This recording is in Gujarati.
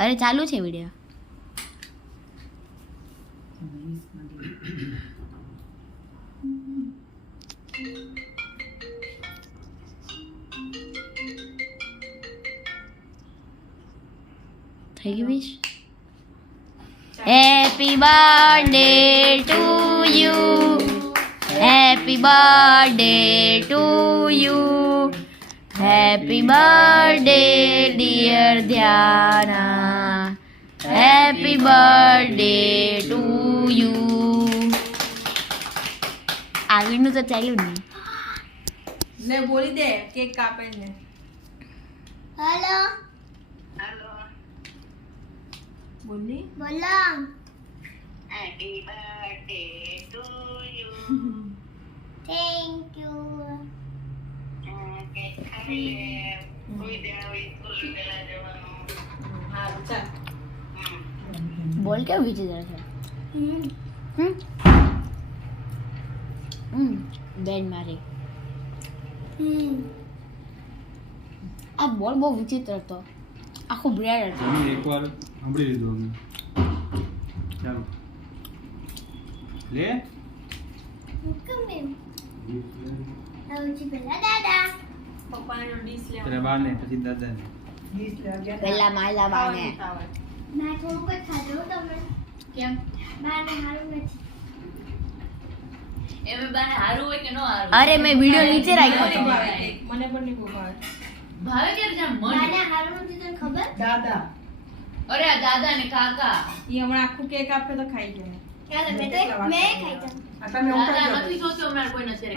અરે ચાલુ છે વિડિયો. થઈ ગઈ wish. Happy birthday to you. Happy birthday to you. Happy birthday dear Dhyana. Happy birthday to you. આગળનું તો ચાલ્યું ને. ને બોલી દે કેક કાપે ને. હેલો બોલી બોલો. Happy birthday to you. Thank you. Cake ખાઈ લે. કોઈ દેવી સ્કૂલ પેલા જવાનું. હા ચાલ. બોલ કેવું વિચિત્ર છે. બેન મારી આ બોલ બહુ વિચિત્ર હતો. આખું બ્રેડ હતું. અમે એકવાર સાંભળી લીધું અમે. ચાલો લે કમે આવજી પેલા દાદા. પપ્પાનો ડીશ લે. તારા બાને પછી દાદાને. ડીશ લે ગયા. પેલા માયલા બાને. મેં થોડુંક જ ખાધું તમે. કેમ? બાને હારું નથી. એમે બાને હારું હોય કે નો હારું અરે મેં વિડિયો નીચે રાખ્યો મને હતો. ભાવે કેક. મને પણ નહીં બહુ ભાવે. ભાવે કે જામ બાને મન હારું નથી તને ખબર? દાદા અરે આ દાદા ને કાકા ઈ હમણાં આખું કેક આપે તો ખાઈ જાય. યાર મેં તો મેં ખાઈ જાઉં. આ તમે દાદા ઉઠાડજો. નથી જોતો અમારે કોઈ નથી